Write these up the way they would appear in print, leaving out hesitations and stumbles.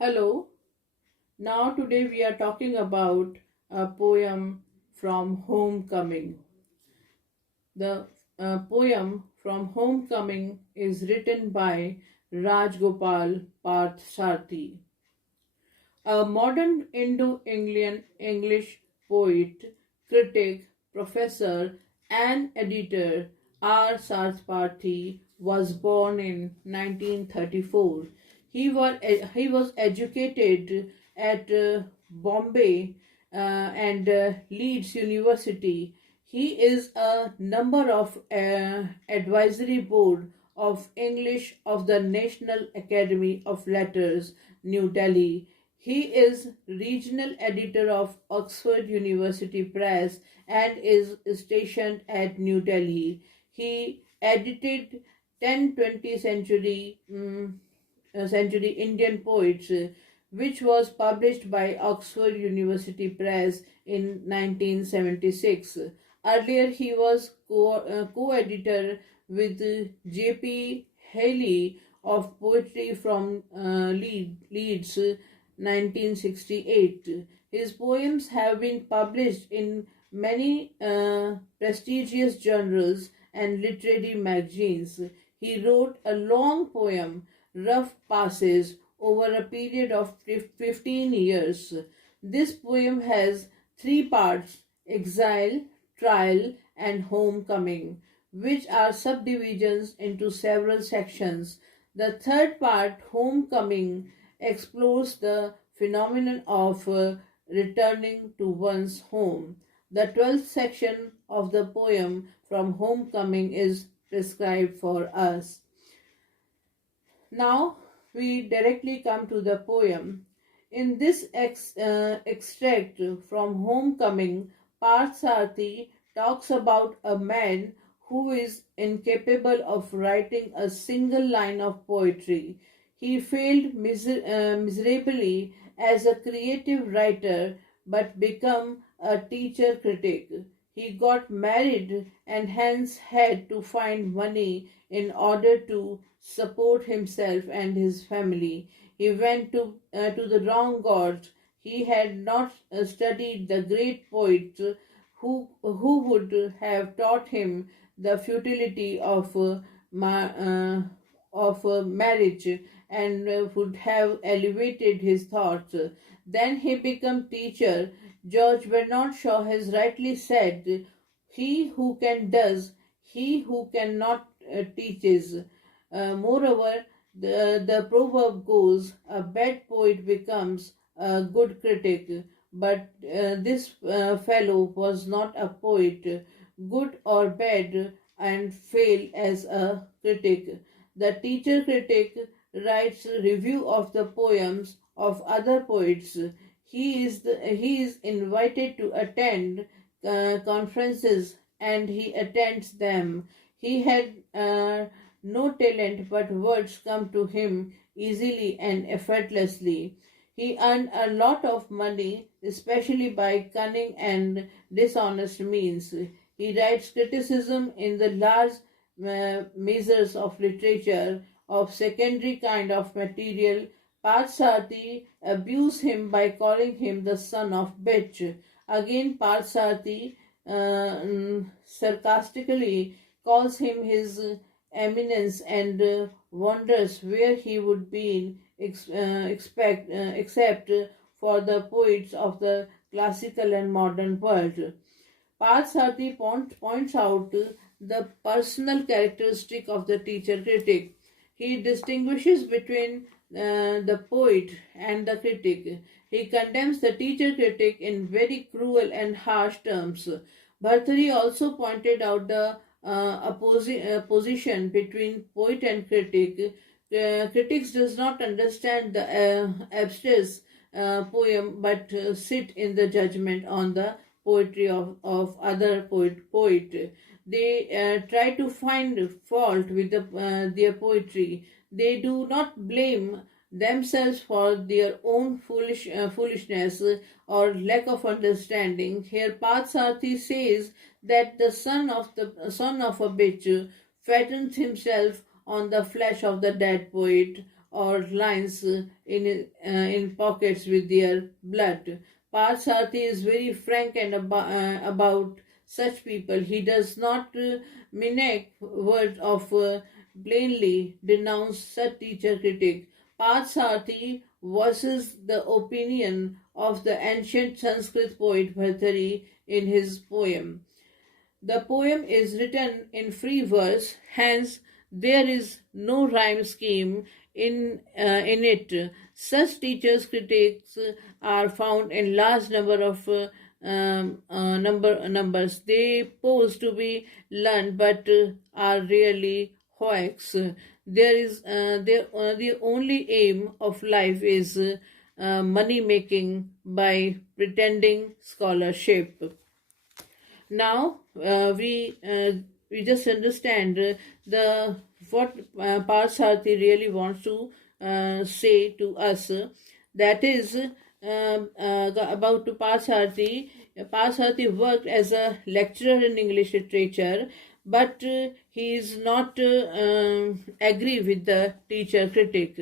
Hello. Now today we are talking about a poem from Homecoming. The poem from Homecoming is written by Rajgopal Parthsarthi, a modern Indo-Anglian English poet, critic, professor, and editor. R. Sarthparthi was born in 1934. He was educated at Bombay and Leeds University. He is a member of advisory board of English of the National Academy of Letters, New Delhi. He is regional editor of Oxford University Press and is stationed at New Delhi. He edited 10-20 century Indian poets, which was published by Oxford University Press in 1976. Earlier, he was co-editor with J.P. Haley of Poetry from Leeds, 1968. His poems have been published in many prestigious journals and literary magazines. He wrote a long poem, Rough Passes, over a period of 15 years. This poem has three parts: exile, trial, and homecoming, which are subdivisions into several sections. The third part, homecoming, explores the phenomenon of returning to one's home. The 12th section of the poem from homecoming is prescribed for us. Now we directly come to the poem. In this extract from Homecoming, Parthsarthi talks about a man who is incapable of writing a single line of poetry. He failed miserably as a creative writer but became a teacher critic. He got married and hence had to find money in order to support himself and his family. He went to the wrong gods. He had not studied the great poets who would have taught him the futility of marriage and would have elevated his thoughts. Then he became teacher. George Bernard Shaw has rightly said, "He who can does, he who cannot teaches." Moreover, the proverb goes, "A bad poet becomes a good critic." But this fellow was not a poet, good or bad, and failed as a critic. The teacher critic writes review of the poems of other poets. He is invited to attend conferences and he attends them. He had no talent, but words come to him easily and effortlessly. He earned a lot of money, especially by cunning and dishonest means. He writes criticism in the large measures of literature of secondary kind of material. Parthsarthi abused him by calling him the son of bitch. Again, Parthsarthi sarcastically calls him his eminence and wonders where he would be except for the poets of the classical and modern world. Parthsarthi points out the personal characteristic of the teacher critic. He distinguishes between the poet and the critic. He condemns the teacher critic in very cruel and harsh terms. Bhartari also pointed out the opposition between poet and critic. Critics does not understand the abstruse poem but sit in the judgment on the poetry of other poet. They try to find fault with their poetry. They do not blame themselves for their own foolishness or lack of understanding. Here Parthsarthi says that the son of a bitch fattens himself on the flesh of the dead poet, or lines in pockets with their blood. Parthsarathi is very frank and about such people. He does not minake words of plainly denounce such teacher critic. Parthsarathi voices the opinion of the ancient Sanskrit poet Bhartari in his poem. The poem is written in free verse, hence there is no rhyme scheme in it. Such teachers' critics are found in large number of numbers. They pose to be learned, but are really hoax. The only aim of life is money making by pretending scholarship. Now we just understand the what Parthsarathi really wants to say to us. That is about to Parthsarathi. Parthsarathi worked as a lecturer in English literature, but he is not agree with the teacher critic.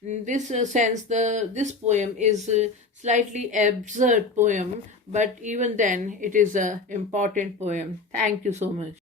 In this sense, this poem is slightly absurd poem, but even then it is a important poem. Thank you so much.